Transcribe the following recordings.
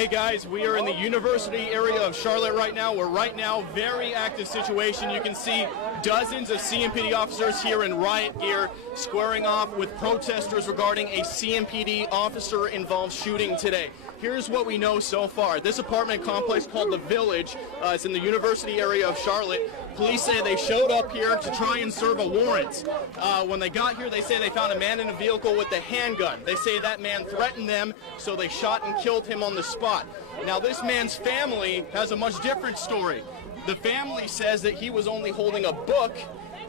Hey guys, we are in the university area of Charlotte right now. We're right now, very active situation. You can see dozens of CMPD officers here in riot gear squaring off with protesters regarding a CMPD officer-involved shooting today. Here's what we know so far. This apartment complex called The Village, it's in the university area of Charlotte. Police say they showed up here to try and serve a warrant. When they got here, they say they found a man in a vehicle with a handgun. They say that man threatened them, so they shot and killed him on the spot. Now, this man's family has a much different story. The family says that he was only holding a book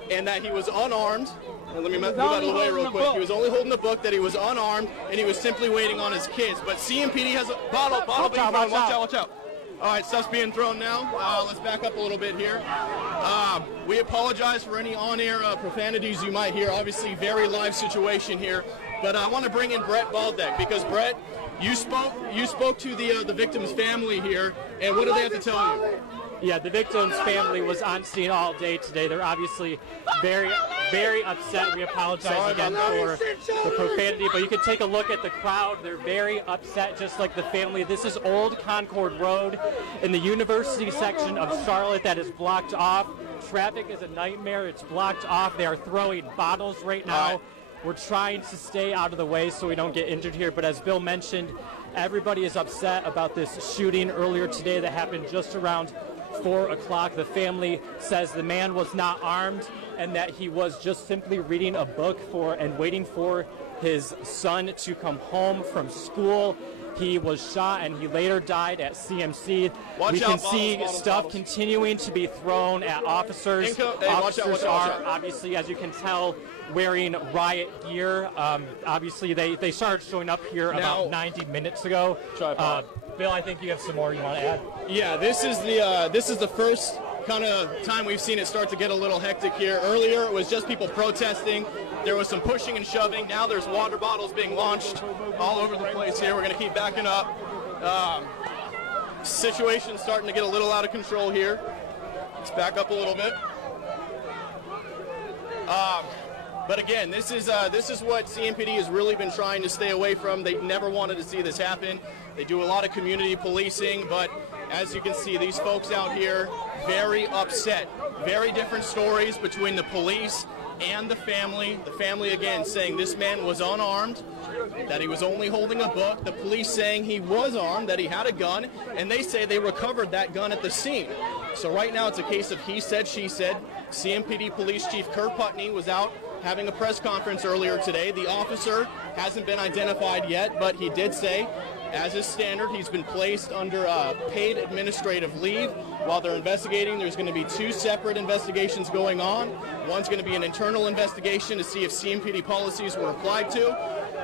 and that he was unarmed. Let me move out of the way real quick. He was only holding a book, that he was unarmed, and he was simply waiting on his kids. But CMPD has a bottle being thrown. Watch out. All right, stuff's being thrown now. Let's back up a little bit here. We apologize for any on-air profanities you might hear. Obviously, very live situation here. But I want to bring in Brett Baldeck, because Brett, you spoke to the victim's family here, and what do they have to tell you? Yeah, the victim's family was on scene all day today. They're obviously very, very upset. We apologize again for the profanity, but you can take a look at the crowd. They're very upset, just like the family. This is Old Concord Road in the university section of Charlotte that is blocked off. Traffic is a nightmare. It's blocked off. They are throwing bottles right now. We're trying to stay out of the way so we don't get injured here, but as Bill mentioned, everybody is upset about this shooting earlier today that happened just around 4 o'clock. The family says the man was not armed and that he was just simply reading a book and waiting for his son to come home from school. He was shot and he later died at CMC. We can see stuff continuing to be thrown at officers. Officers are obviously, as you can tell, wearing riot gear. Obviously, they started showing up here about 90 minutes ago. Bill, I think you have some more you want to add. Yeah, this is the first kind of time we've seen it start to get a little hectic here. Earlier, it was just people protesting. There was some pushing and shoving. Now there's water bottles being launched all over the place here. We're going to keep backing up. Situation's starting to get a little out of control here. Let's back up a little bit. But again, this is what CMPD has really been trying to stay away from. They never wanted to see this happen. They do a lot of community policing, but as you can see, these folks out here, very upset. Very different stories between the police and the family. The family, again, saying this man was unarmed, that he was only holding a book. The police saying he was armed, that he had a gun, and they say they recovered that gun at the scene. So right now it's a case of he said, she said. CMPD Police Chief Kurt Putney was out having a press conference earlier today. The officer hasn't been identified yet, but he did say, as is standard, he's been placed under paid administrative leave while they're investigating. There's going to be 2 separate investigations going on. One's going to be an internal investigation to see if CMPD policies were applied to.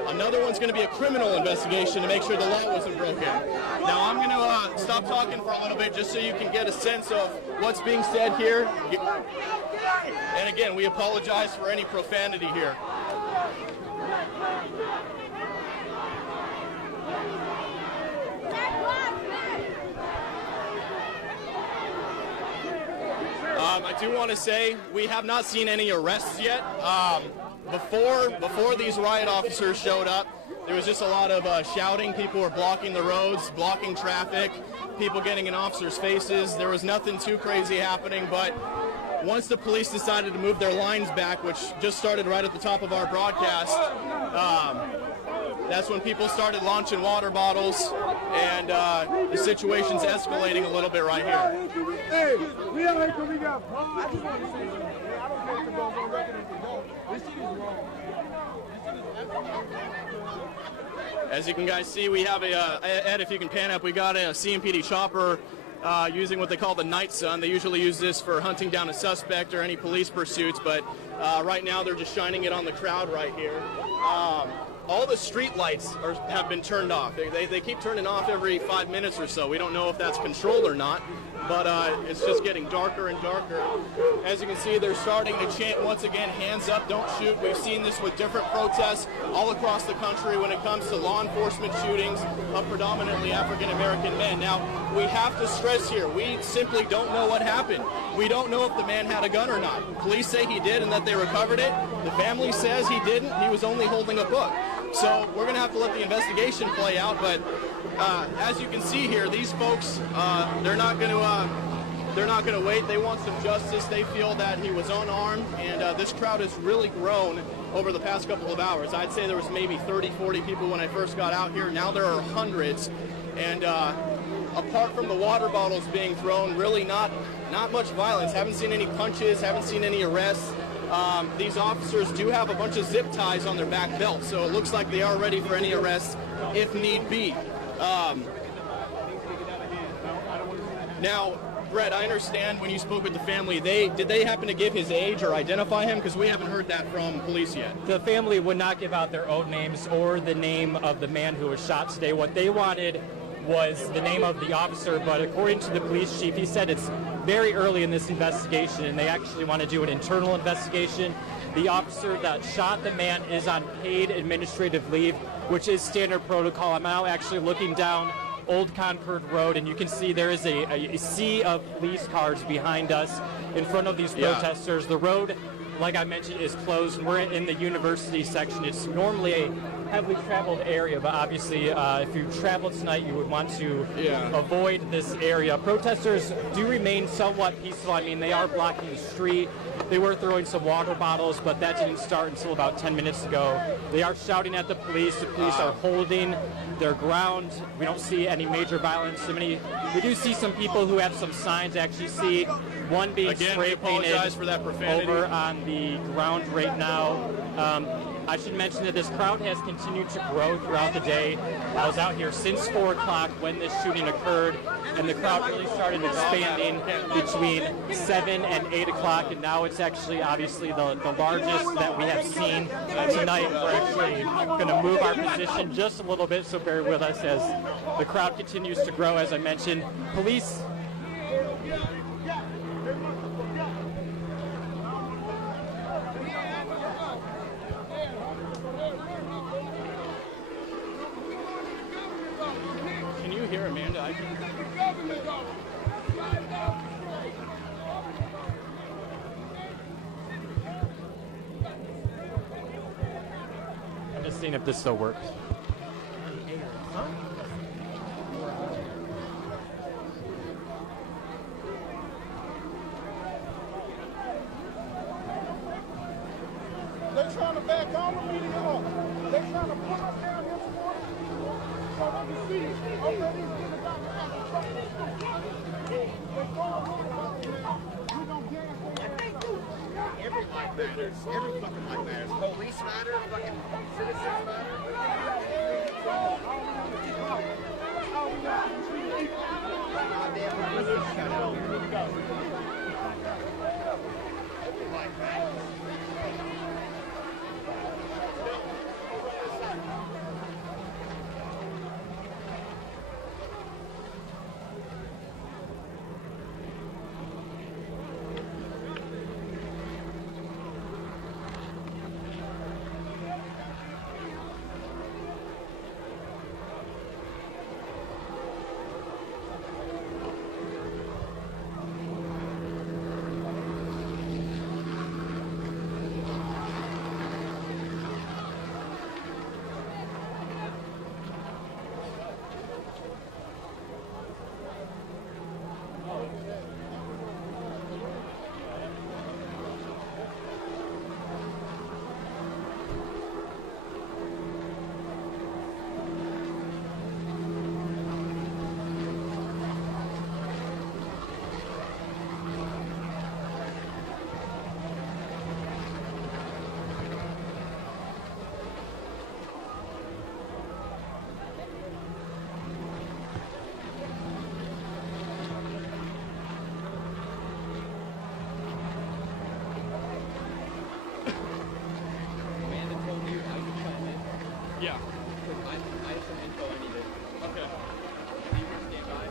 Another one's going to be a criminal investigation to make sure the law wasn't broken. Now I'm going to stop talking for a little bit just so you can get a sense of what's being said here. And again, we apologize for any profanity here. I do want to say we have not seen any arrests yet. Before these riot officers showed up, there was just a lot of shouting. People were blocking the roads, blocking traffic, people getting in officers' faces. There was nothing too crazy happening, but once the police decided to move their lines back, which just started right at the top of our broadcast, that's when people started launching water bottles, and the situation's escalating a little bit right here. Hey, we are like coming up. I just want to say something. I don't care if the ball's on record if it's wrong. This shit is wrong. As you can guys see, we have Ed, if you can pan up, we got a CMPD chopper using what they call the night sun. They usually use this for hunting down a suspect or any police pursuits, but right now they're just shining it on the crowd right here. All the street lights have been turned off. They keep turning off every 5 minutes or so. We don't know if that's controlled or not, but it's just getting darker and darker. As you can see, they're starting to chant once again, hands up, don't shoot. We've seen this with different protests all across the country when it comes to law enforcement shootings of predominantly African-American men. Now, we have to stress here, we simply don't know what happened. We don't know if the man had a gun or not. Police say he did and that they recovered it. The family says he didn't. He was only holding a book. So we're going to have to let the investigation play out, but as you can see here, these folks, they're not going to wait. They want some justice. They feel that he was unarmed, and this crowd has really grown over the past couple of hours. I'd say there was maybe 30, 40 people when I first got out here. Now there are hundreds, and apart from the water bottles being thrown, really not much violence. Haven't seen any punches, haven't seen any arrests. These officers do have a bunch of zip ties on their back belt, so it looks like they are ready for any arrests if need be. Now, Brett, I understand when you spoke with the family, did they happen to give his age or identify him? Because we haven't heard that from police yet. The family would not give out their own names or the name of the man who was shot today. What they wanted was the name of the officer, but according to the police chief, he said it's very early in this investigation and they actually want to do an internal investigation. The officer that shot the man is on paid administrative leave, which is standard protocol. I'm now actually looking down Old Concord Road, and you can see there is a sea of police cars behind us in front of these protesters. The road, like I mentioned, is closed. We're in the university section. It's normally a heavily traveled area, but obviously if you travel tonight, you would want to avoid this area. Protesters do remain somewhat peaceful. I mean, they are blocking the street. They were throwing some water bottles, but that didn't start until about 10 minutes ago. They are shouting at the police. The police are holding their ground. We don't see any major violence. We do see some people who have some signs. I actually see one being spray painted for that profanity over on the ground right now. I should mention that this crowd has continued to grow throughout the day. I was out here since 4 o'clock when this shooting occurred, and the crowd really started expanding between 7 and 8 o'clock, and now it's actually obviously the largest that we have seen tonight. We're actually going to move our position just a little bit, so bear with us as the crowd continues to grow. As I mentioned, police... Here, Amanda. I'm just seeing if this still works. They're trying to back all the media off. They're trying to put us down here for so they can see it. Okay, these niggas got every life matters. Every fucking life matters. Police matter. Fucking citizens matter. Every life matters. Yeah. I have some info I needed. Okay. You can stand by.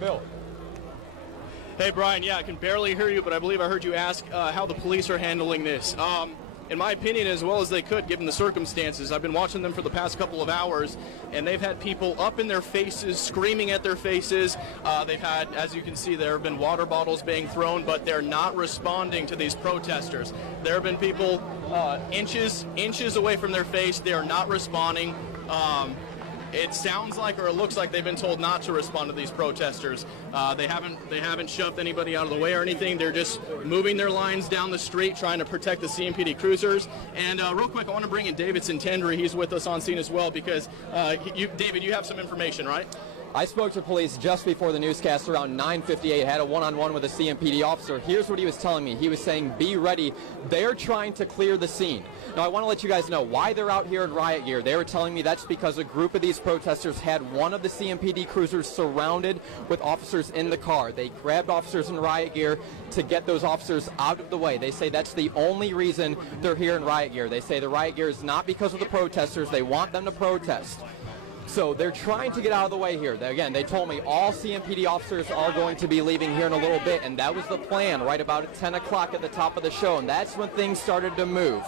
Bill. Hey, Brian. Yeah, I can barely hear you, but I believe I heard you ask how the police are handling this. in my opinion, as well as they could, given the circumstances. I've been watching them for the past couple of hours, and they've had people up in their faces, screaming at their faces. They've had, as you can see, there have been water bottles being thrown, but they're not responding to these protesters. There have been people inches away from their face. They are not responding. It sounds like, or it looks like, they've been told not to respond to these protesters. They haven't shoved anybody out of the way or anything. They're just moving their lines down the street, trying to protect the CMPD cruisers. And real quick, I want to bring in David Santandri. He's with us on scene as well, because David, you have some information, right? I spoke to police just before the newscast around 9:58, had a one-on-one with a CMPD officer. Here's what he was telling me. He was saying, be ready. They're trying to clear the scene. Now, I want to let you guys know why they're out here in riot gear. They were telling me that's because a group of these protesters had one of the CMPD cruisers surrounded with officers in the car. They grabbed officers in riot gear to get those officers out of the way. They say that's the only reason they're here in riot gear. They say the riot gear is not because of the protesters. They want them to protest. So they're trying to get out of the way here. Again, they told me all CMPD officers are going to be leaving here in a little bit, and that was the plan right about at 10 o'clock at the top of the show, and that's when things started to move.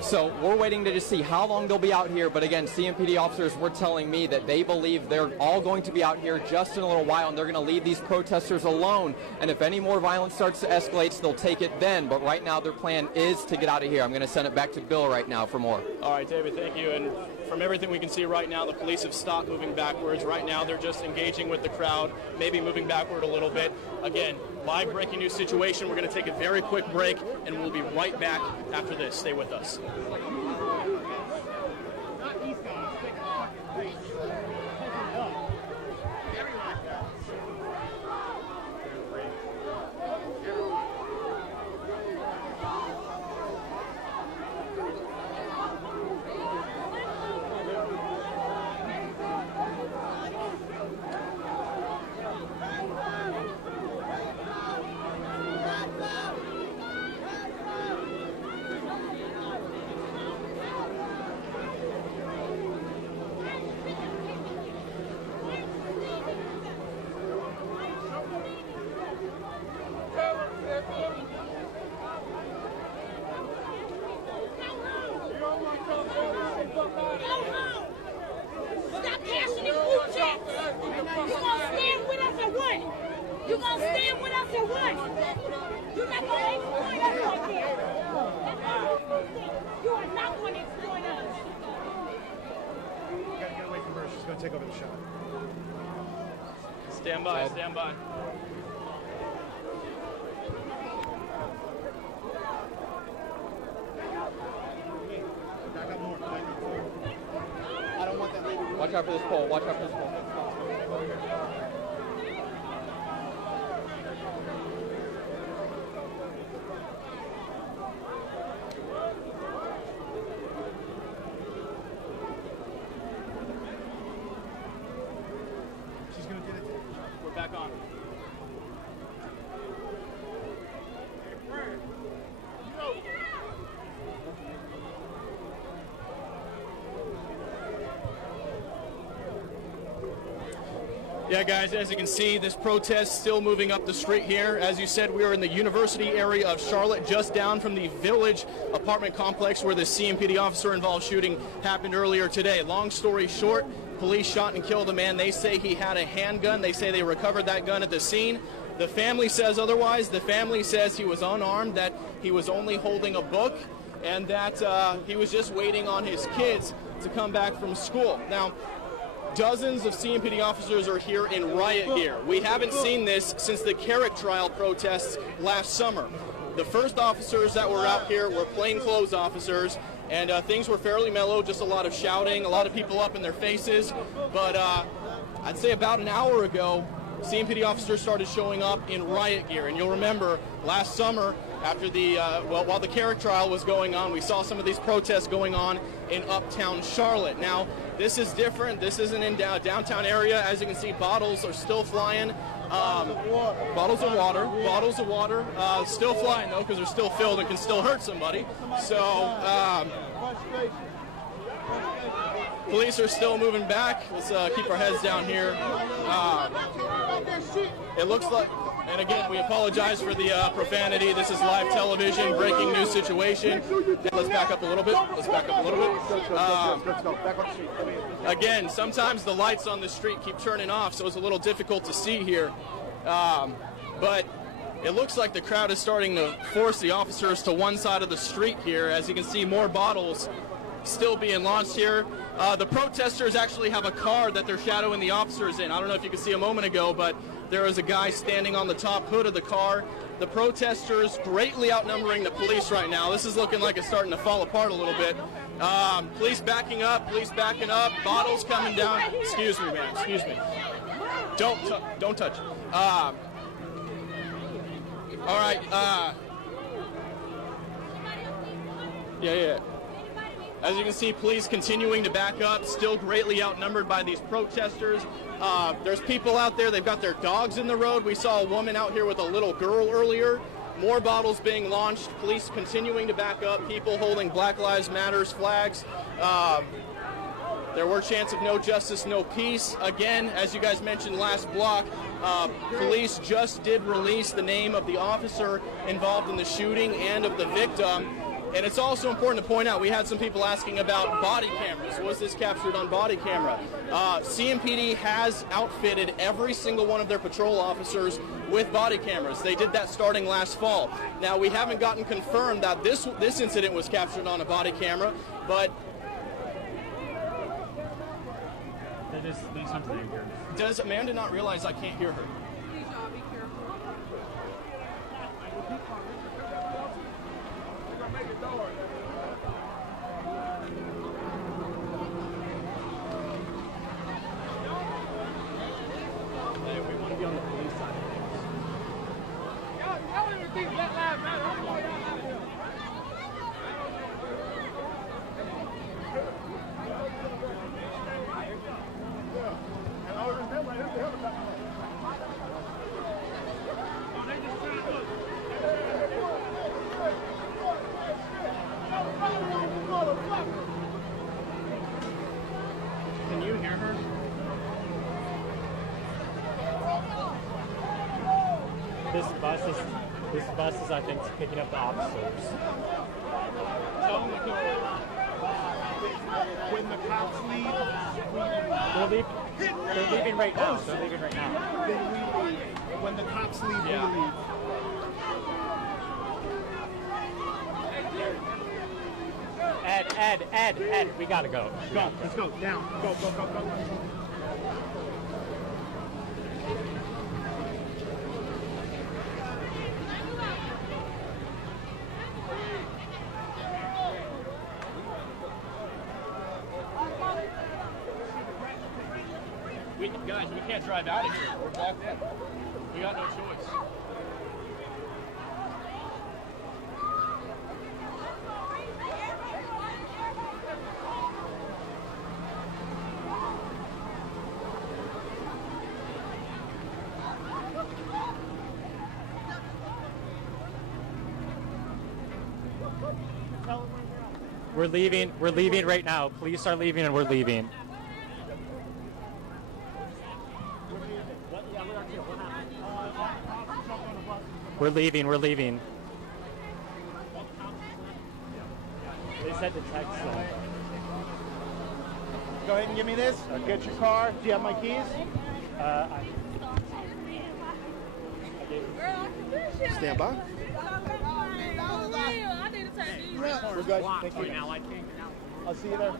So we're waiting to just see how long they'll be out here, but again, CMPD officers were telling me that they believe they're all going to be out here just in a little while, and they're going to leave these protesters alone, and if any more violence starts to escalate, they'll take it then, but right now their plan is to get out of here. I'm going to send it back to Bill right now for more. All right, David, thank you. And from everything we can see right now, the police have stopped moving backwards. Right now, they're just engaging with the crowd, maybe moving backward a little bit. Again, live breaking news situation. We're going to take a very quick break, and we'll be right back after this. Stay with us. Take over the shot. Stand by, stand by. I don't want that lady. Watch out for this pole. Watch out for this pole. We're back on. Yeah, guys, as you can see, this protest still moving up the street here. As you said, we are in the University area of Charlotte, just down from the Village apartment complex where the CMPD officer-involved shooting happened earlier today. Long story short, police shot and killed a man. They say he had a handgun. They say they recovered that gun at the scene. The family says otherwise. The family says he was unarmed, that he was only holding a book, and that he was just waiting on his kids to come back from school. Now, dozens of CMPD officers are here in riot gear. We haven't seen this since the Carrick trial protests last summer. The first officers that were out here were plainclothes officers, and things were fairly mellow, just a lot of shouting, a lot of people up in their faces. But I'd say about an hour ago, CMPD officers started showing up in riot gear. And you'll remember last summer, after the, while the Carrick trial was going on, we saw some of these protests going on in uptown Charlotte. Now, this is different. This isn't in downtown area. As you can see, bottles are still flying. Bottles of water, still flying though, because they're still filled and can still hurt somebody. So, police are still moving back. Let's keep our heads down here. It looks And again, we apologize for the profanity. This is live television, breaking news situation. Let's back up a little bit. Let's back up a little bit. Let's go. Back on the street. Again, sometimes the lights on the street keep turning off, so it's a little difficult to see here. But it looks like the crowd is starting to force the officers to one side of the street here. As you can see, more bottles still being launched here. The protesters actually have a car that they're shadowing the officers in. I don't know if you could see a moment ago, but there is a guy standing on the top hood of the car. The protesters greatly outnumbering the police right now. This is looking like it's starting to fall apart a little bit. Police backing up, bottles coming down. Excuse me, ma'am, excuse me. Don't touch it. All right, yeah. As you can see, police continuing to back up, still greatly outnumbered by these protesters. There's people out there, they've got their dogs in the road. We saw a woman out here with a little girl earlier. More bottles being launched, police continuing to back up, people holding Black Lives Matters flags. There were chants of no justice, no peace. Again, as you guys mentioned last block, police just did release the name of the officer involved in the shooting and of the victim. And it's also important to point out, we had some people asking about body cameras. Was this captured on body camera? CMPD has outfitted every single one of their patrol officers with body cameras. They did that starting last fall. Now, we haven't gotten confirmed that this incident was captured on a body camera, but There's something in here. does Amanda not realize I can't hear her? Please, y'all, be careful. We want to be on the police side of things. Y'all don't even think Black Lives Matter. I don't know y'all out here. And all this them right here, the helicopter. Oh, they just trying to look. Can you hear her? This bus is, I think, picking up the officers. When the cops leave, They're leaving right now. They're leaving right now. then we leave. When the cops leave, we leave. Ed, we gotta go. Go, let's go, down. Go. Guys, we can't drive out of here. We're blocked in. We got no choice. We're leaving right now. Police are leaving and we're leaving. We're leaving. They said to text them. Go ahead and give me this. Get your car. Do you have my keys? Stand by. We're good. Thank you. I'll see you there.